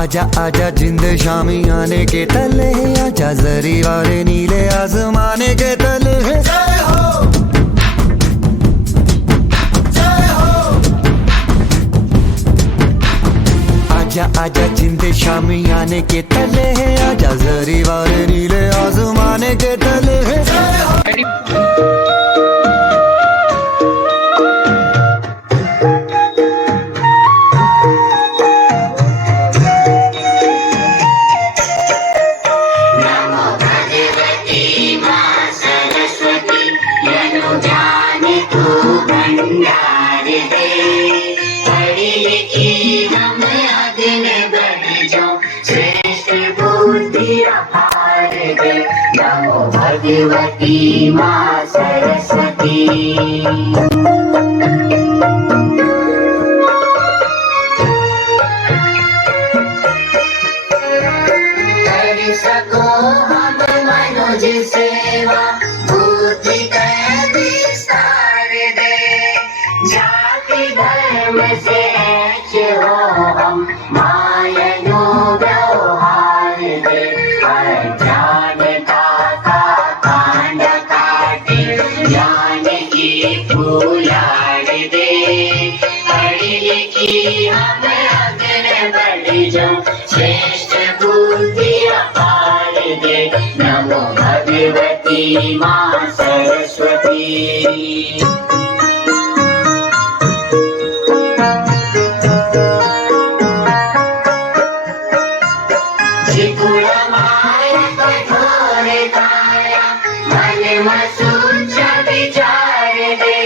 आजा आजा जिंद शामी आने के तले, आजा जरी वाले नीले आसमाने के तले। जय हो जय हो। आजा आजा जिंद शामी आने के तले, आजा जरी वाले नीले आसमाने के तले। जय हो। भगवती माँ सरस्वती। कर सको हम मनोज सेवा, बुद्धि कर विस्तार दे। जाति धर्म से ऐच हो हम, मायनो व्यवहार दे। फूलाड़ दे, पढ़ी लिखी हम अग्र बढ़ जाओ, श्रेष्ठ बुद्धि अपार दे। नमो भगवती माँ सरस्वती। त्रिपुर माया कठोर काया, मन मसूच विचार दे।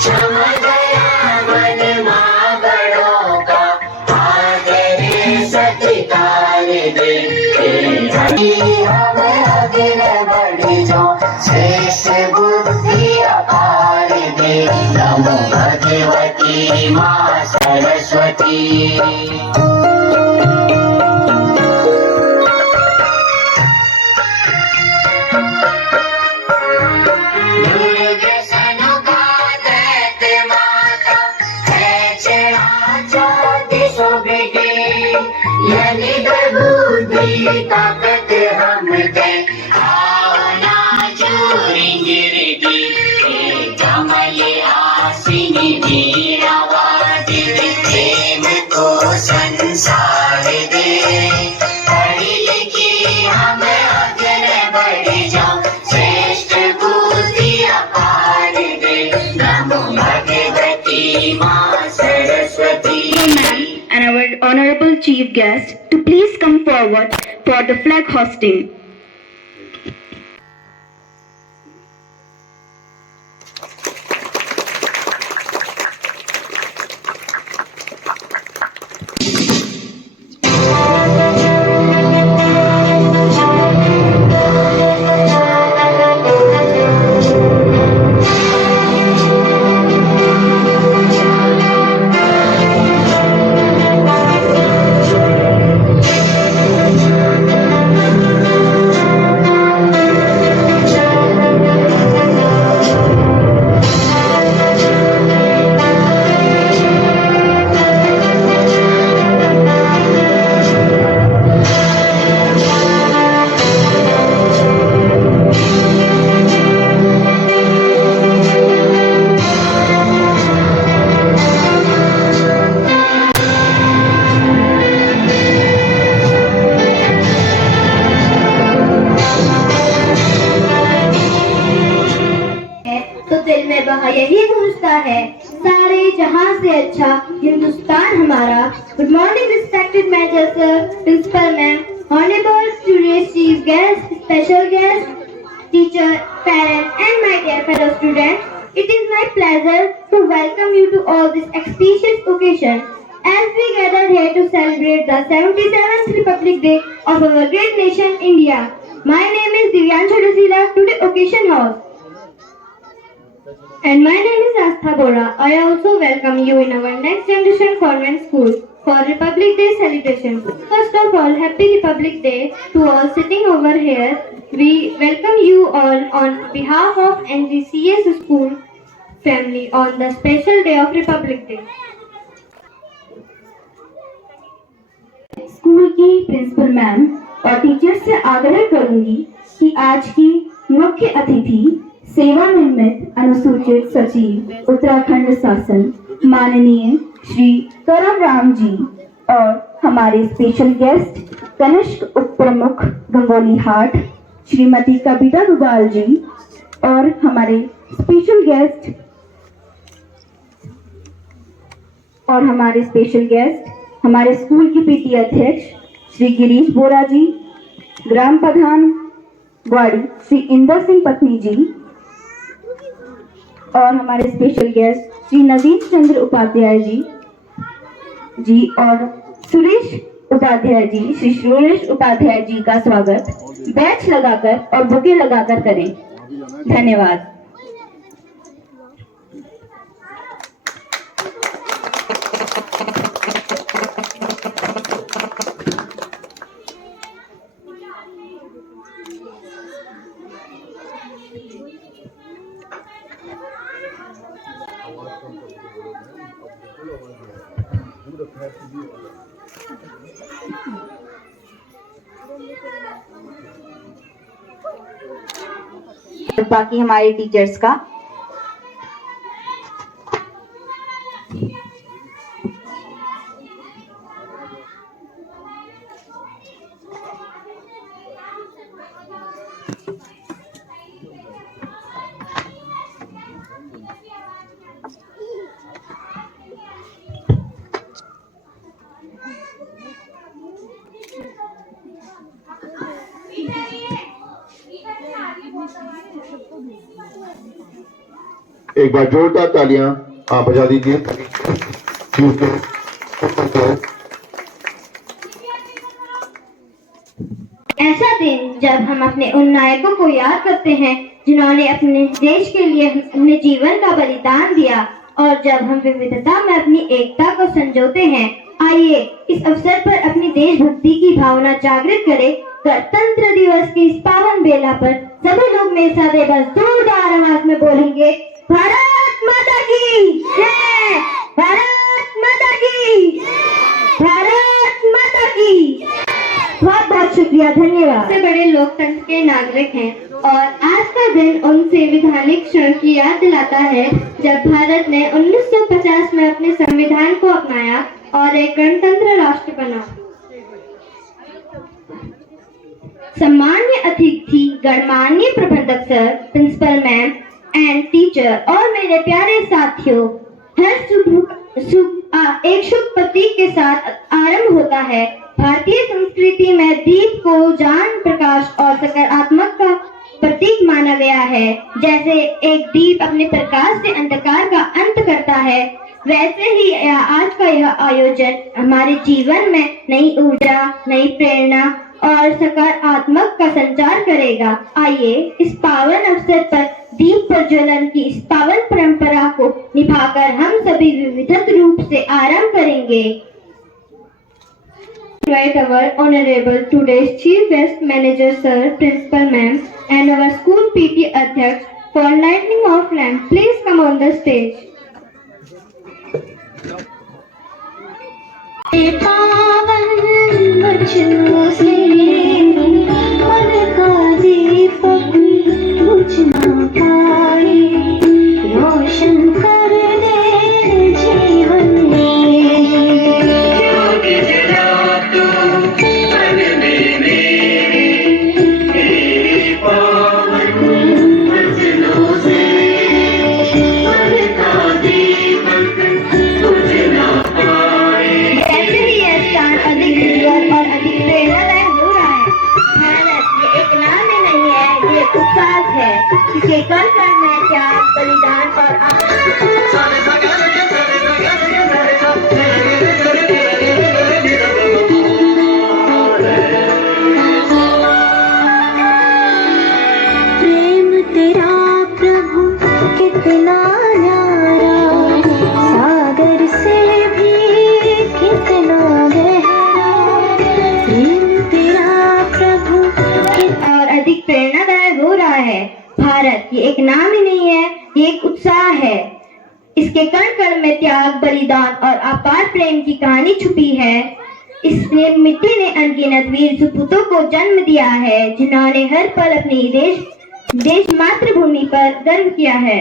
क्षम दया मन माँ बड़ों का, आदर सत्कार दे। हरि हम अग्र बढ़ जाओ, श्रेष्ठ बुद्धि अपार दे। नमो भगवती माँ सरस्वती। ताकत हम दे, आओ ना जोरिंगिरिगी, कमल आसिनी वीणावादी। प्रेम को संसार दे, पढ़ी लिखी हम अग्र बढ़ जाओ, श्रेष्ठ बुद्धि अपार दे। नमो भगवती माँ Saraswati. And our honorable chief guest to please come forward for the flag hosting. यही पूछता है, सारे जहां से अच्छा हिंदुस्तान हमारा। Good morning respected major sir, principal ma'am, honourable students, chief guest, special guest, teacher, parents and my dear fellow students, it is my pleasure to welcome you to all this auspicious occasion. as we gathered here to celebrate the 77th Republic Day of our great nation, India. My name is Divyanshu Rasila, today occasion host. And my name is Astha Bora. I also welcome you in our next generation convent school for Republic Day celebration. First of all, Happy Republic Day to all sitting over here. We welcome you all on behalf of NGCS school family on the special day of Republic Day. School की principal ma'am और teachers से आग्रह करूंगी कि आज की मुख्य अतिथि सेवानिवृत्त अनुसूचित सचिव उत्तराखंड शासन माननीय श्री करम राम जी और हमारे स्पेशल गेस्ट कनिष्क उप प्रमुख गंगोली हाट श्रीमती कविता दुगाल जी और हमारे स्पेशल गेस्ट हमारे स्कूल की पीटी अध्यक्ष श्री गिरीश बोरा जी, ग्राम प्रधान ग्वाड़ी श्री इंदर सिंह पत्नी जी और हमारे स्पेशल गेस्ट श्री नवीन चंद्र उपाध्याय जी और सुरेश उपाध्याय जी, श्री सुरेश उपाध्याय जी का स्वागत बैच लगाकर और बुके लगाकर करें। धन्यवाद। बाकी हमारे टीचर्स का एक बार जोरदार तालियां आप बजा दीजिए। ऐसा दिन जब हम अपने उन नायकों को याद करते हैं जिन्होंने अपने देश के लिए अपने जीवन का बलिदान दिया और जब हम विविधता में अपनी एकता को संजोते हैं। आइए इस अवसर पर अपनी देशभक्ति की भावना जागृत करें। गणतंत्र दिवस की इस पावन बेला पर सभी लोग मेरे साथ एक बार जोरदार आवाज में बोलेंगे, भारत माता की जय, भारत माता की, भारत माता की। बहुत बहुत शुक्रिया, धन्यवाद। सबसे बड़े लोकतंत्र के नागरिक हैं और आज का दिन उन संवैधानिक क्षण की याद दिलाता है जब भारत ने 1950 में अपने संविधान को अपनाया और एक गणतंत्र राष्ट्र बना। सम्मान्य अतिथि, गणमान्य प्रबंधक sir, principal ma'am and teacher और मेरे प्यारे साथियों, एक शुभ प्रतीक के साथ आरंभ होता है। भारतीय संस्कृति में दीप को ज्ञान, प्रकाश और सकारात्मक का प्रतीक माना गया है। जैसे एक दीप अपने प्रकाश से अंधकार का अंत करता है, वैसे ही आज का यह आयोजन हमारे जीवन में नई ऊर्जा, नई प्रेरणा और सकारात्मक का संचार करेगा। आइए इस पावन अवसर पर दीप प्रज्वलन की इस पावन परंपरा को निभाकर हम सभी विविध रूप से आरंभ करेंगे। Invite our honorable today's chief guest, manager sir, principal ma'am, and our school PT adhyaksh for lighting of lamp. Please come on the stage. पावन बच्चों से मन का दीपक बुझ ना पाए, रोशन कर दे जीवन में। ज्योति जला तू मन में मेरे, तेरे पावन वचनों से मन का दीपक बुझ ना पाए। ऐसे ही यह स्थान अधिक सुंदर और अधिक प्रेरणादायक हो रहा है। भारत ये एक नाम ही नहीं है, ये उत्साह है। इसे कर करना त्याग, बलिदान और भारत ये एक नाम ही नहीं है, ये एक उत्साह है। इसके कण कण में त्याग, बलिदान और अपार प्रेम की कहानी छुपी है। इसने मिट्टी ने अनगिनत वीर सुपूतों को जन्म दिया है, जिन्होंने हर पल अपनी देश मातृभूमि पर गर्व किया है।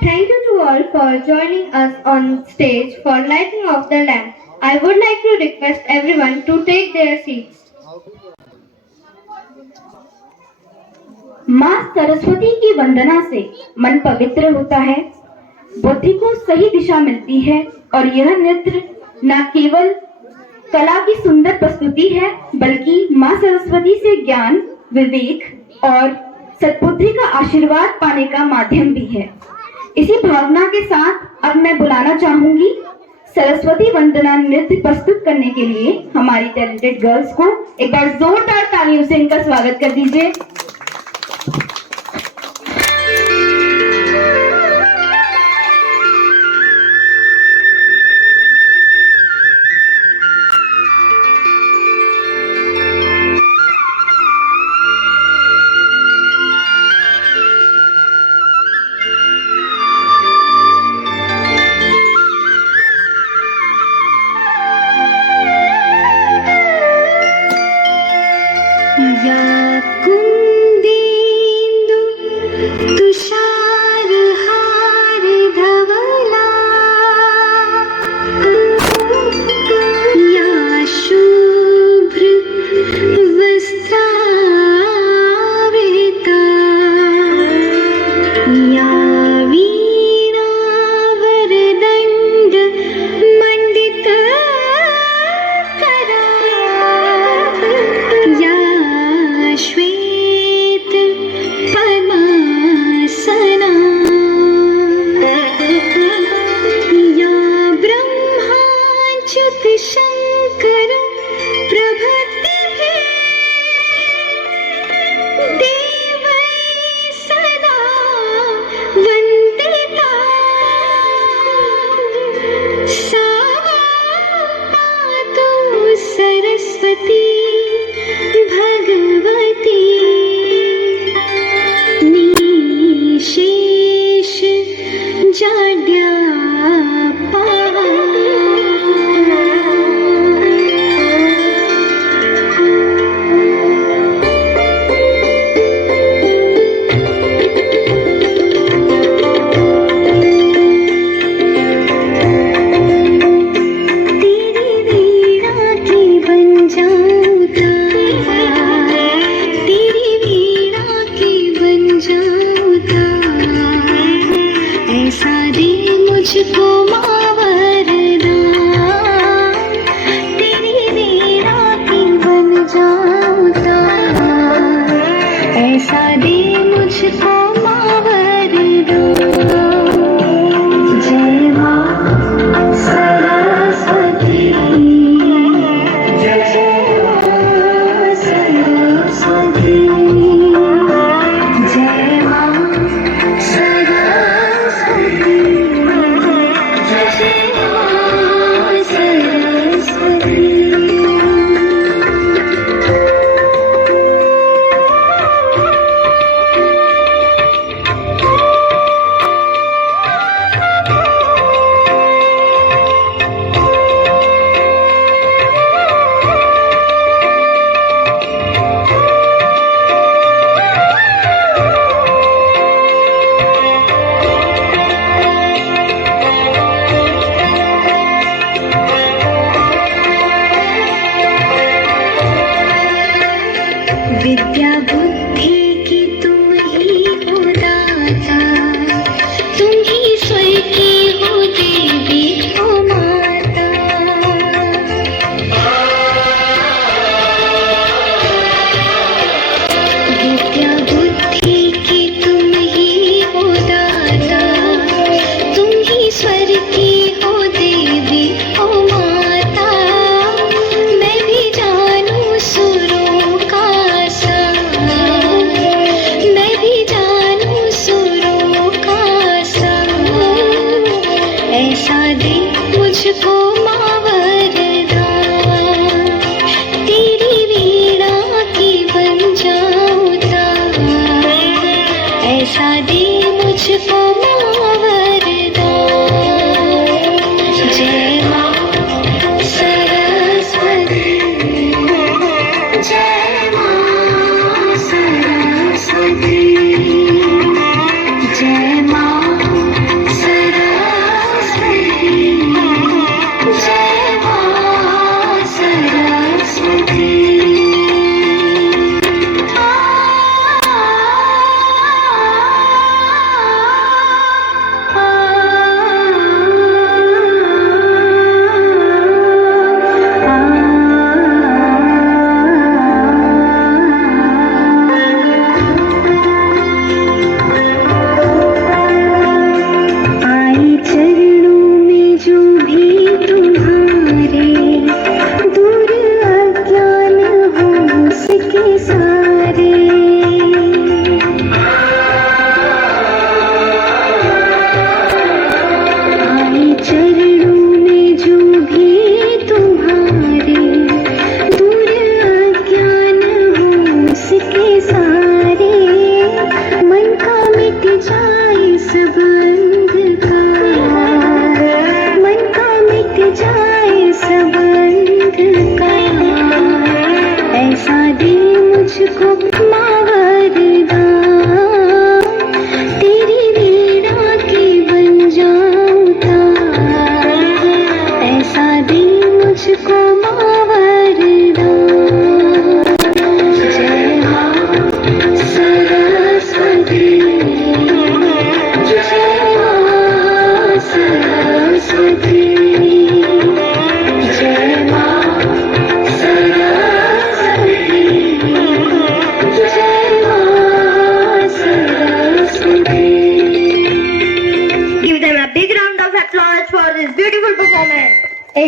Thank you to all for joining us on stage for lighting of the lamp. I would like to request everyone to take their seats. माँ सरस्वती की वंदना से मन पवित्र होता है, बुद्धि को सही दिशा मिलती है और यह नृत्य न केवल कला की सुंदर प्रस्तुति है, बल्कि माँ सरस्वती से ज्ञान, विवेक और सद्बुद्धि का आशीर्वाद पाने का माध्यम भी है। इसी भावना के साथ अब मैं बुलाना चाहूंगी सरस्वती वंदना नृत्य प्रस्तुत करने के लिए हमारी टैलेंटेड गर्ल्स को। एक बार जोरदार तालियों से इनका स्वागत कर दीजिए। या कुंदेन्दु तुषार हार धवला, या शुभ्र वस्त्रावृता, या वीणा वरदंड मंडित करा, या श्वेत पद्मासना, या ब्रह्माच्युत शंकर प्रभृतिभिः देवैः सदा वन्दिता, सा पातु सरस्वती भगवती, निशेष जाड्यापा। तेरी वीणा की बन जाऊं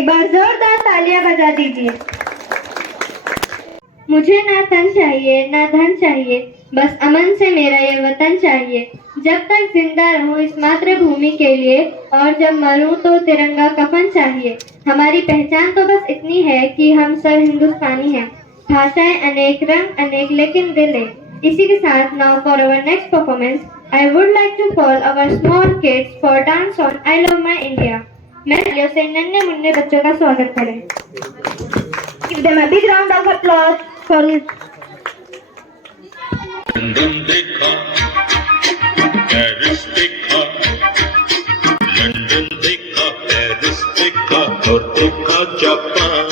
एक बार जोरदार तालियां बजा दीजिए। मुझे ना तन चाहिए ना धन चाहिए, बस अमन से मेरा ये वतन चाहिए। जब तक जिंदा रहूं इस मातृभूमि के लिए, और जब मरूं तो तिरंगा कफन चाहिए। हमारी पहचान तो बस इतनी है कि हम सब हिंदुस्तानी हैं। भाषाएं अनेक, रंग अनेक, लेकिन दिल एक। इसी के साथ now for our next performance I would like to call our small kids for dance on I love my India. मैं से नन्हे मुन्ने बच्चों का स्वागत करें। Give them a big round of applause for London देखा, पेरिस देखा, लंदन देखा, पेरिस देखा और देखा जापान।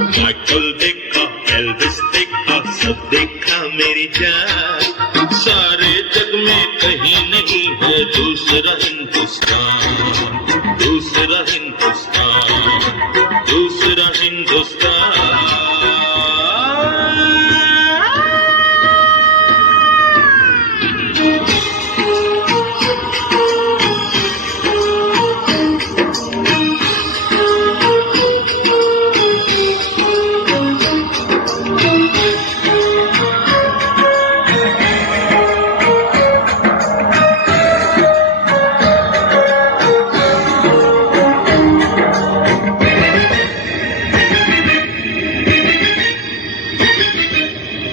माइकल देखा, एल्विस देखा, सब देखा मेरी जान। सारे जग में कहीं नहीं है दूसरा हिंदुस्तान, दूसरा हिंदुस्तान, दूसरा हिंदुस्तान।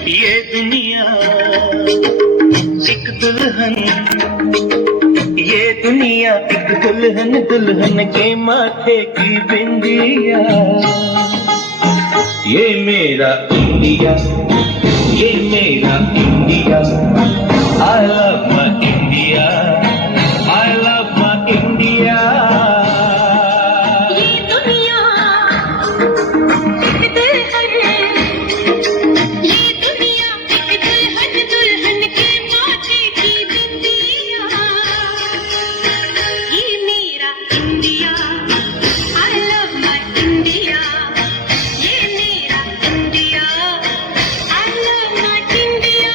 ये दुनिया एक दुल्हन, ये दुनिया एक दुल्हन, दुल्हन के माथे की बिंदिया। ये मेरा इंडिया, ये मेरा India. I love my India, I love my India. ये दुनिया एक दुल्हन, ये दुनिया एक दुल्हन, दुल्हन के माथे की बिंदिया। ये मेरा India, I love my India. ये मेरा India, I love my India.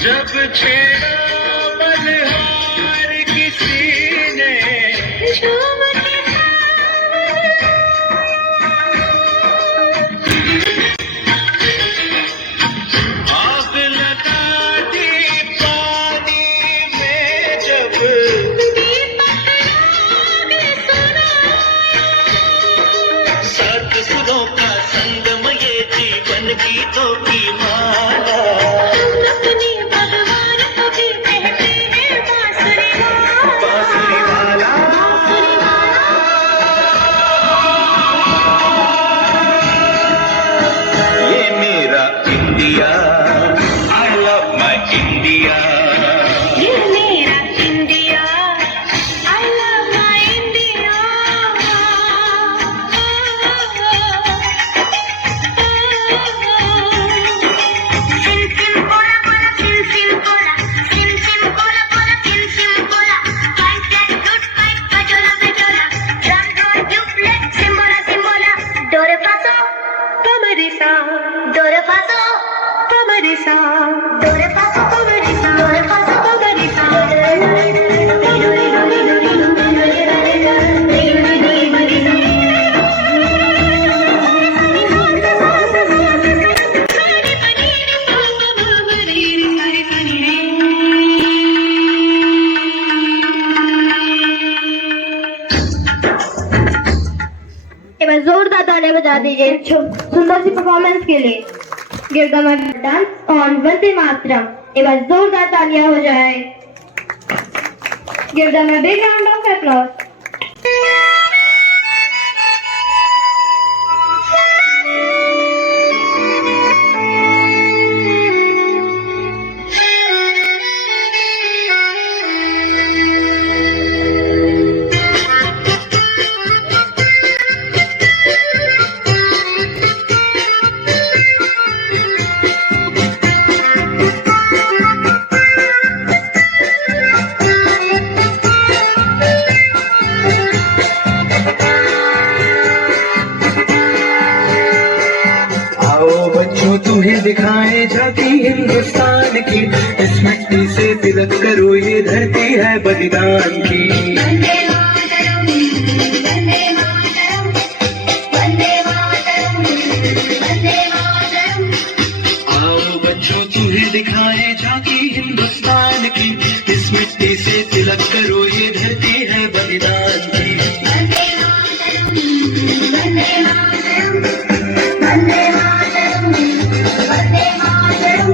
जब छेड़ा बलिहार किसी ने, झूम के आग लगा दी पानी में जब, दीपक राग सुना, सात सुरों का संगम ये जीवन गीतों की माला। हम अपने भगवान को भी कहते हैं बांसुरी वाला, बांसुरी वाला। बांसुरी वाला। ये मेरा India, I love my India. ये मेरा India, I love my India. सिम सिम कोला कोला, सिम सिम कोला, सिम सिम कोला कोला, सिम सिम कोला। फाइट दैट गुड फाइट, बजोला बजोला, ड्रम रोल डुप्लेट, सिम्बोला सिम्बोला। डोरे पासो कमरिसा, डोरे पासो कमरिसा, डोरे पासो कमरिसा, डोरे पासो कमरिसा। एक बार जोरदार तालियां बजा दीजिए सुंदर सी परफॉर्मेंस के लिए। Give them a dance on Vande Mataram. एक बार जोरदार तालियां हो जाए। Give them a big round of applause. की, इस मिट्टी से तिलक करो ये धरती है बलिदान की। वंदे मातरम, वंदे मातरम, वंदे मातरम, वंदे मातरम। आओ बच्चों तुम्हें दिखाए झांकी हिंदुस्तान की, इस मिट्टी से तिलक करो ये धरती है बलिदान की। वंदे मातरम, वंदे मातरम, वंदे मातरम, वंदे मातरम।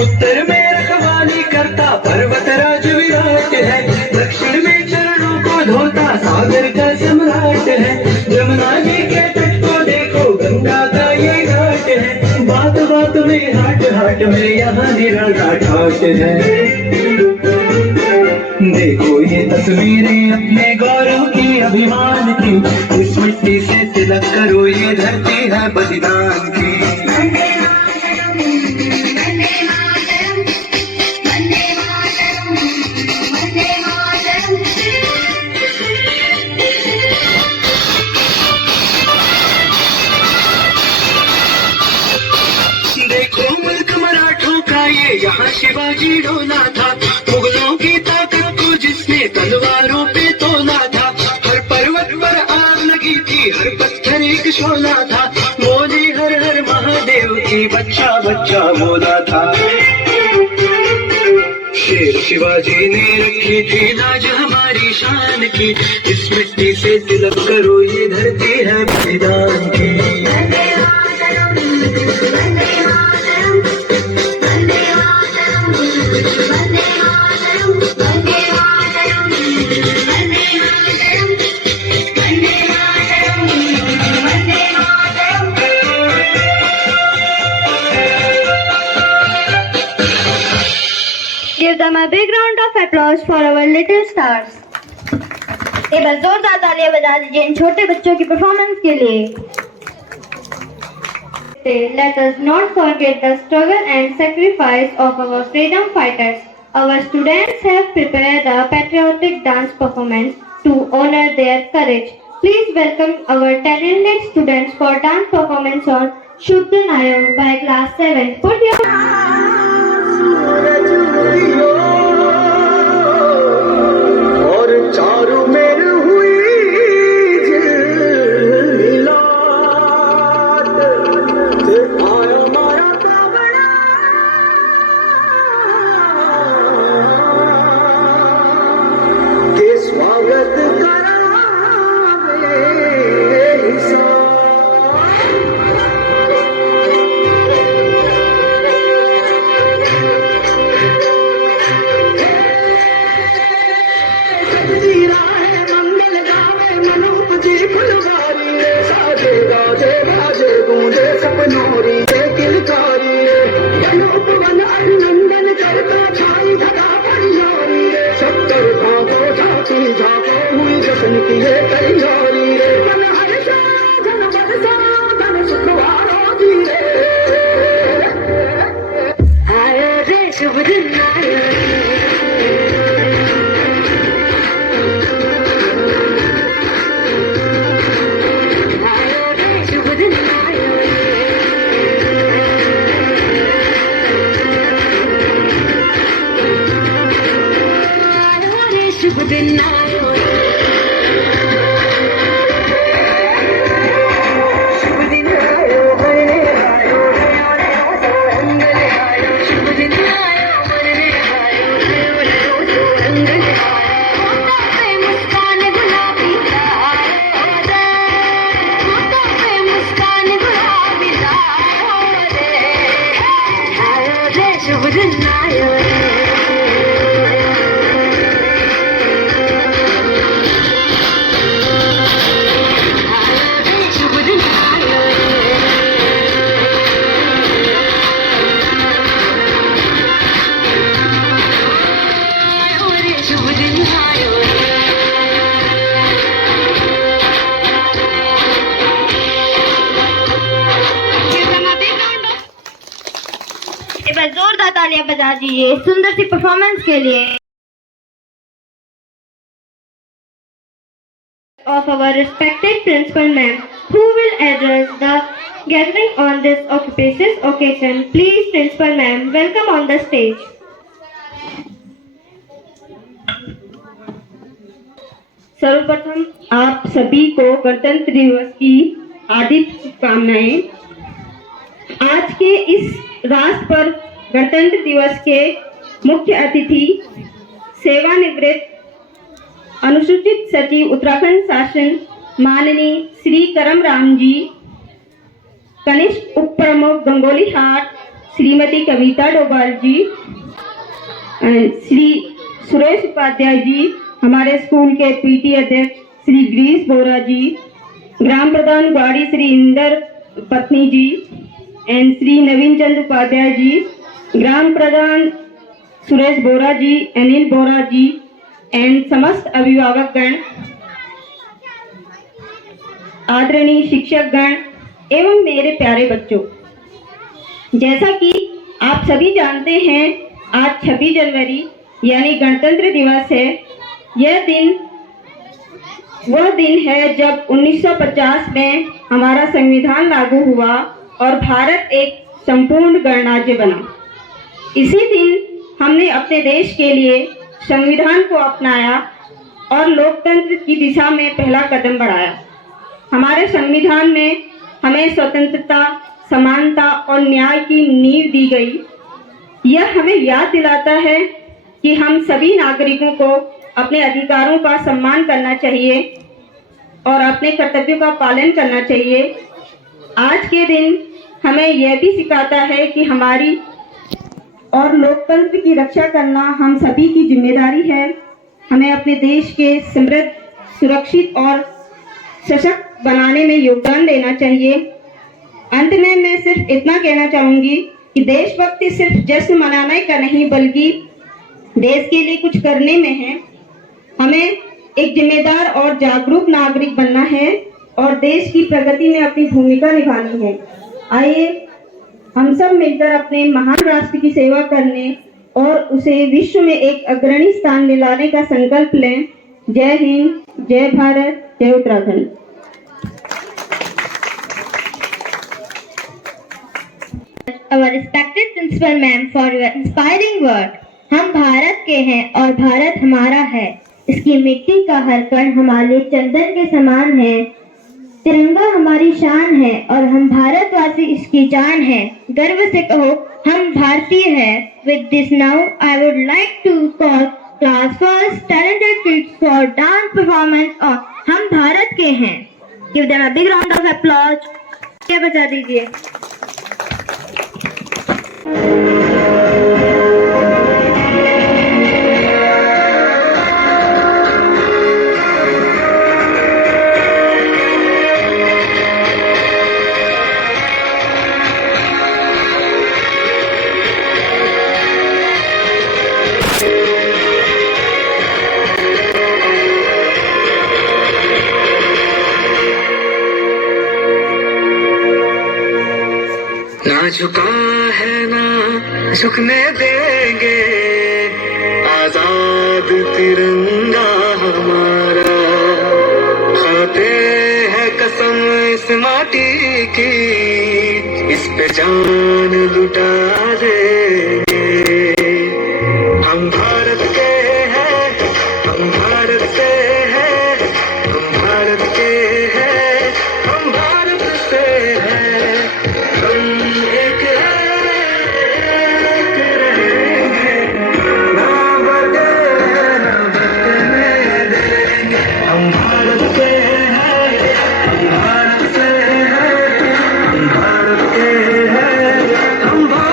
उत्तर में रखवाली करता पर्वत राज विराट है, दक्षिण में चरणों को धोता सागर का सम्राट है। यमुना जी के तट को देखो गंगा का ये घाट है, बात बात में हाट हाट में यहाँ निराला ठाट है। देखो ये तस्वीरें अपने गौरव की अभिमान की, इस मिट्टी से तिलक करो ये धरती है बलिदान की। वंदे मातरम, वंदे मातरम, वंदे मातरम, वंदे मातरम। देखो मुल्क मराठों का ये यहाँ शिवाजी डोला था, मुगलों की ताकत को जिसने तलवारों पे तोला था। हर पर्वत पर आग लगी थी, हर पत्थर एक शोला था, बोले हर हर महादेव की बच्चा बच्चा बोला था। शेर शिवाजी ने रखी थी लाज हमारी शान की, इस मिट्टी से तिलक करो ये धरती है बलिदान की। Vande Mataram, Vande Mataram, Vande Mataram, Vande Mataram, Vande Mataram, Vande Mataram, Vande Mataram, Vande Mataram. Give them a big round of applause for our little stars. एक बार जोरदार तालियां बजा दीजिए इन छोटे बच्चों की परफॉर्मेंस के लिए। Let us not forget the struggle and sacrifice of our freedom fighters. Our students have prepared a patriotic dance performance to honor their courage. Please welcome our talented students for dance performance on Shuddha Nayak by class 7. Put your और चारों मेर हुई आया माया का बड़ा के स्वागत करावे मंगल गावे मनोप जी फुलवारी साजे गाजे बाजे गूंजे सपनोरी किलकारी मनोप वन अभिनंदन करता छाई धरा परियारी सत्तर भागो झांकी झांको हुई जश्न की ये तैयारी मन हर्षा धन बरसा धन सुखवारो जी आयो रे शुभ दिन आयो शुभ दिन आयो शुभ दिन आयो मरने आयो रंग आयो शुभ दिन आयो मरने आयो रंग आयो पे मुस्कान गुलाबी होता पे मुस्कान गुलाबी आयो रे शुभ दिन आयो एक बार जोरदार तालियां बजा दीजिए सुंदर सी परफॉर्मेंस के लिए। of our respected principal ma'am, who will address the gathering on this auspicious occasion. Please, principal ma'am, welcome on the stage. सर्वप्रथम आप सभी को गणतंत्र दिवस की हार्दिक शुभकामनाएं। आज के इस राष्ट्र पर गणतंत्र दिवस के मुख्य अतिथि सेवानिवृत्त अनुसूचित सचिव उत्तराखंड शासन माननीय श्री करमराम जी, कनिष्ठ उप प्रमुख गंगोली हाट श्रीमती कविता डोभाल जी, श्री सुरेश उपाध्याय जी, हमारे स्कूल के पीटी अध्यक्ष श्री गिरीश बोरा जी, ग्राम प्रधान ग्वाड़ी श्री इंदर पत्नी जी एंड श्री नवीन चंद्र उपाध्याय जी, ग्राम प्रधान सुरेश बोरा जी, अनिल बोरा जी एंड समस्त अभिभावक गण, आदरणीय शिक्षक गण एवं मेरे प्यारे बच्चों, जैसा कि आप सभी जानते हैं आज 26 जनवरी यानी गणतंत्र दिवस है। यह दिन वह दिन है जब 1950 में हमारा संविधान लागू हुआ और भारत एक संपूर्ण गणराज्य बना। इसी दिन हमने अपने देश के लिए संविधान को अपनाया और लोकतंत्र की दिशा में पहला कदम बढ़ाया। हमारे संविधान में हमें स्वतंत्रता, समानता और न्याय की नींव दी गई। यह हमें याद दिलाता है कि हम सभी नागरिकों को अपने अधिकारों का सम्मान करना चाहिए और अपने कर्तव्यों का पालन करना चाहिए। आज के दिन हमें यह भी सिखाता है कि हमारी और लोकतंत्र की रक्षा करना हम सभी की जिम्मेदारी है। हमें अपने देश के समृद्ध, सुरक्षित और सशक्त बनाने में योगदान देना चाहिए। अंत में मैं सिर्फ इतना कहना चाहूंगी कि देशभक्ति सिर्फ जश्न मनाने का नहीं बल्कि देश के लिए कुछ करने में है। हमें एक जिम्मेदार और जागरूक नागरिक बनना है और देश की प्रगति में अपनी भूमिका निभानी है। आइए हम सब मिलकर अपने महान राष्ट्र की सेवा करने और उसे विश्व में एक अग्रणी स्थान दिलाने का संकल्प लें। जय हिंद, जय भारत, जय Uttarakhand. Our respected principal ma'am for your inspiring word. हम भारत के हैं और भारत हमारा है। इसकी मिट्टी का हर कण हमारे चंदन के समान है। तिरंगा हमारी शान है और हम भारतवासी इसकी जान है। गर्व से कहो हम भारतीय हैं। With this now I would like to call class first talented kids for dance performance on हम भारत के हैं। Give them a big round of applause. क्या बजा दीजिए। ना झुका है ना झुकने देंगे, आजाद तिरंगा हमारा। खाते हैं कसम इस माटी की, इस पे जान लुटा देंगे। हम भारत के हैं, हम भारत से हैं, हम भारत के हैं, हम भारत से हैं। हम एक रहेंगे, ना बटे ना बटने देंगे। हम भारत के हैं, हम भारत से हैं, हम भारत के हैं, हम भारत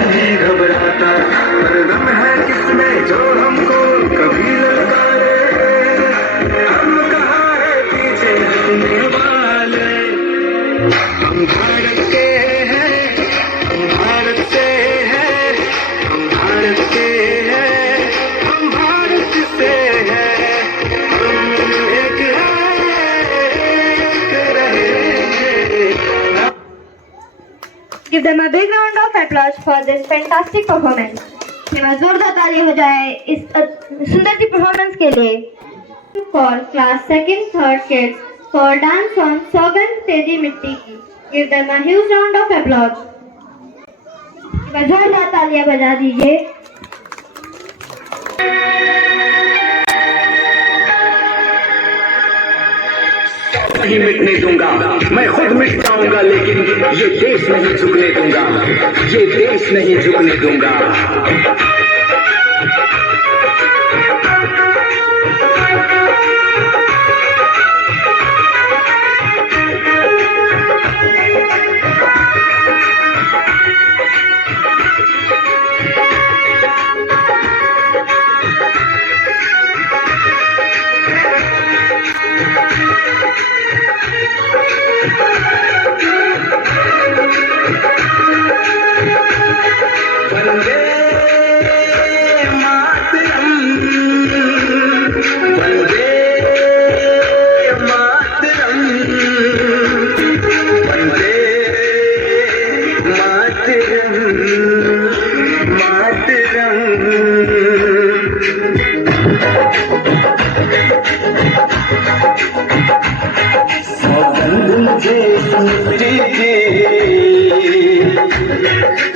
नहीं घबराता, पर दम है किसमें जो हमको कभी ललकारे। हम कहाँ है पीछे हटने वाले, हम भारत के हैं, हम भारत से हैं, हम भारत के हैं, हम भारत से हैं, हम एक रहेंगे। Give them a big round of applause for this fantastic performance. जोरदार ताली हो जाए इस सुंदर सी परफॉर्मेंस के लिए। For class 2nd, 3rd kids for dance on सौगंध तेरी मिट्टी की। Give them a huge round of applause. जोरदार तालियां बजा दीजिए। नहीं मिटने दूंगा, मैं खुद मिट जाऊंगा, लेकिन ये देश नहीं झुकने दूंगा, ये देश नहीं झुकने दूंगा। वंदे मातरम, वंदे मातरम, वंदे मातरम, मातरम। सौगंध मुझे मिट्टी की,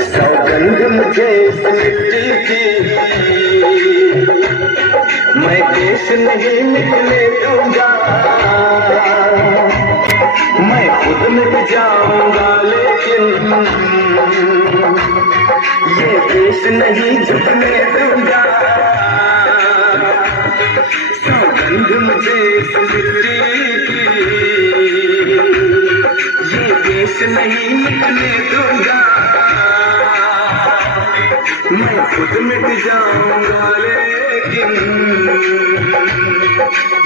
सौगंध मुझे मिट्टी की, मैं देश नहीं मिटने दूंगा, मैं खुद मिट जाऊंगा, लेकिन ये देश नहीं झुकने दूंगा। सौगंध मुझे मिट्टी की, ये देश नहीं मिटने दूंगा, मैं खुद मिट जाऊंगा, लेकिन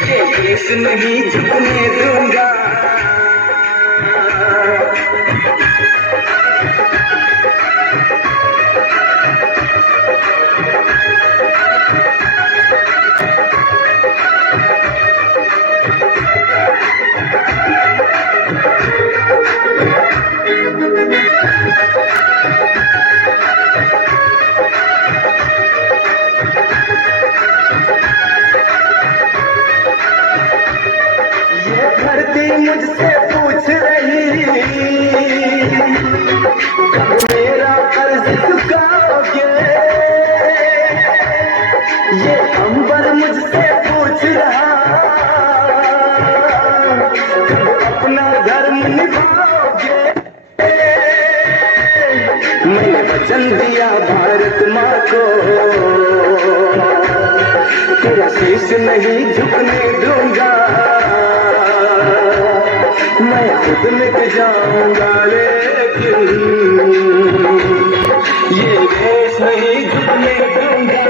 ये देश नहीं झुकने दूंगा। धरती मुझसे पूछ रही, कब मेरा कर्ज चुकाओगे। ये अंबर मुझसे पूछ रहा, कब अपना धर्म निभाओगे। मैंने वचन दिया भारत माँ को, तेरा शीश नहीं झुकने दूंगा, मैं खुद मिट जाऊंगा, लेकिन ये देश नहीं झुकने दूंगा।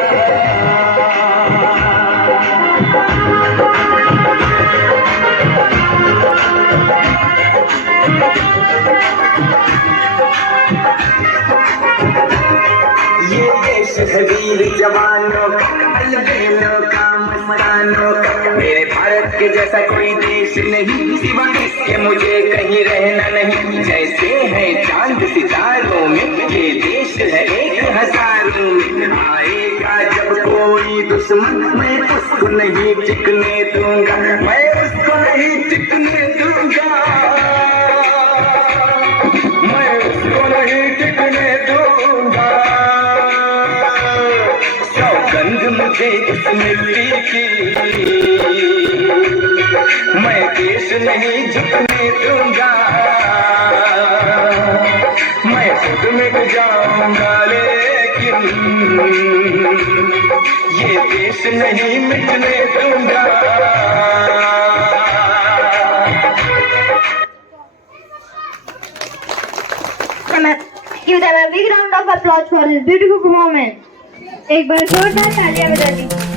ये देश है वीर जवानों का, अलबेलों का, मस्तानों का। मेरे भारत के जैसा कोई देश नहीं, सिवा इसके मुझे कहीं रहना नहीं। जैसे है चांद सितारों में, ये देश है एक हजारों में। आएगा जब कोई दुश्मन, मैं उसको नहीं टिकने दूंगा, मैं उसको नहीं टिकने दूंगा, मैं उसको नहीं टिकने दूंगा। सौगंध मुझे इस मिट्टी की, मैं देश नहीं झुकने दूंगा, मैं खुद मिट जाऊंगा, लेकिन ये देश नहीं मिटने दूंगा। Give them a big round of applause for this beautiful performance. एक बार जोरदार तालियां बजा दीजिए।